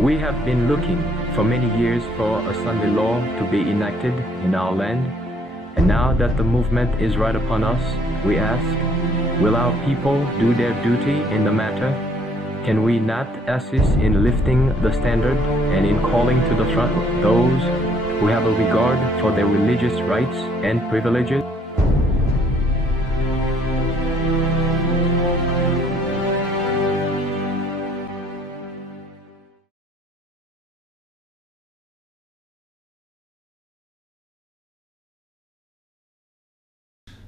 We have been looking for many years for a Sunday law to be enacted in our land, and now that the movement is right upon us, we ask, will our people do their duty in the matter? Can we not assist in lifting the standard and in calling to the front those who have a regard for their religious rights and privileges?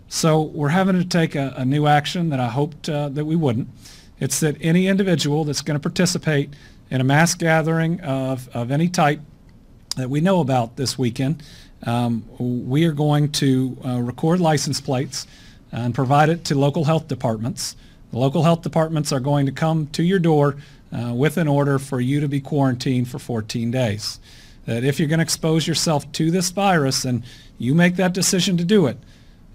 So we're having to take a new action that I hoped that we wouldn't. It's that any individual that's going to participate in a mass gathering of any type that we know about this weekend, we are going to record license plates and provide it to local health departments. The local health departments are going to come to your door with an order for you to be quarantined for 14 days. That if you're going to expose yourself to this virus and you make that decision to do it,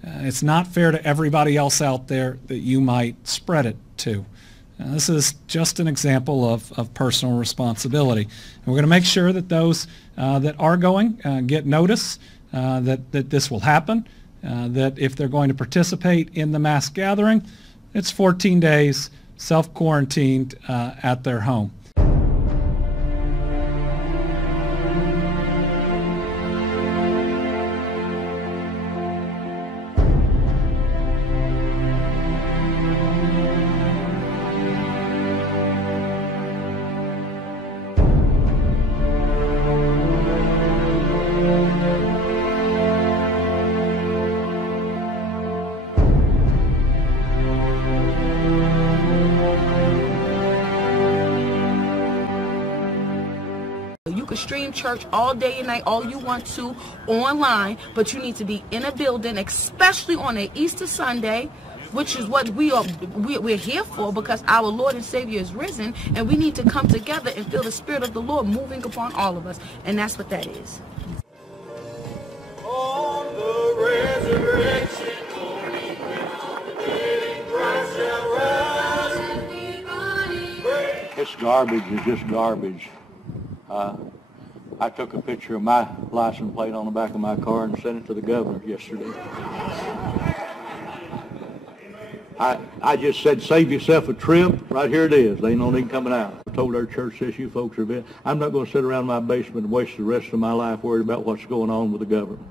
it's not fair to everybody else out there that you might spread it to. This is just an example of personal responsibility. And we're going to make sure that those that are going get notice that this will happen, that if they're going to participate in the mass gathering, it's 14 days self-quarantined at their home. You can stream church all day and night, all you want to, online, but you need to be in a building, especially on an Easter Sunday, which is what we're here for, because our Lord and Savior is risen, and we need to come together and feel the Spirit of the Lord moving upon all of us, and that's what that is. On the resurrection morning, Christ shall rise. This garbage is just garbage. I took a picture of my license plate on the back of my car and sent it to the governor yesterday. I just said, save yourself a trip. Right here it is. They ain't no need coming out. I told our church this, you folks are I'm not going to sit around in my basement and waste the rest of my life worried about what's going on with the government.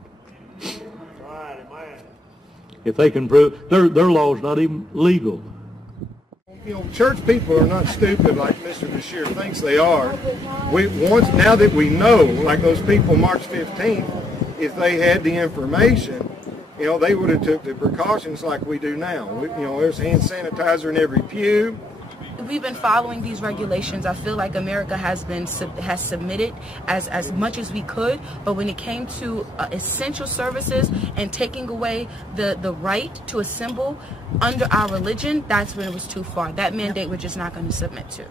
If they can prove, their law is not even legal. You know, church people are not stupid like Mr. Bashir thinks they are. Now that we know, like those people March 15th, if they had the information, you know, they would have took the precautions like we do now. You know, there's hand sanitizer in every pew. We've been following these regulations. I feel like America has submitted as much as we could, but when it came to essential services and taking away the right to assemble under our religion, that's when it was too far. That mandate we're just not going to submit to.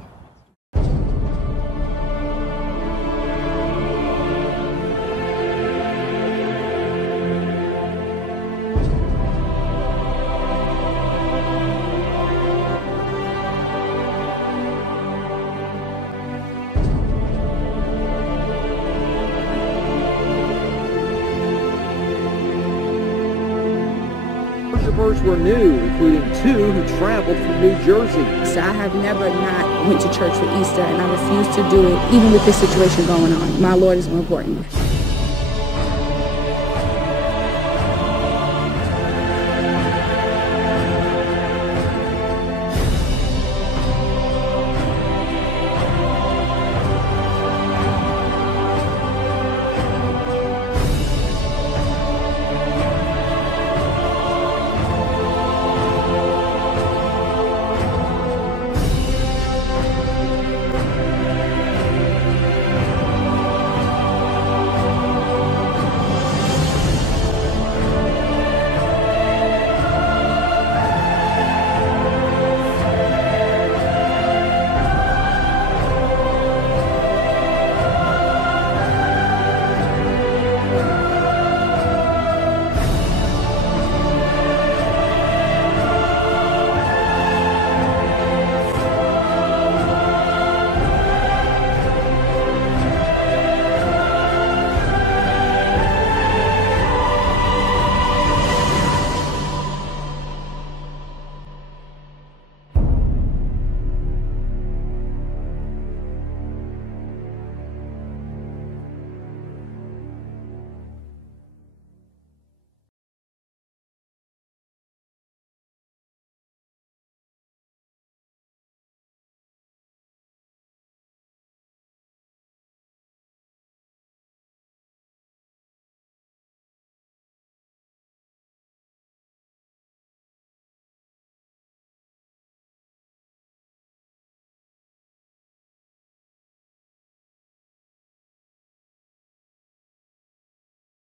Worshipers were new, including 2 who traveled from New Jersey. So I have never not went to church for Easter, and I refuse to do it, even with this situation going on. My Lord is more important.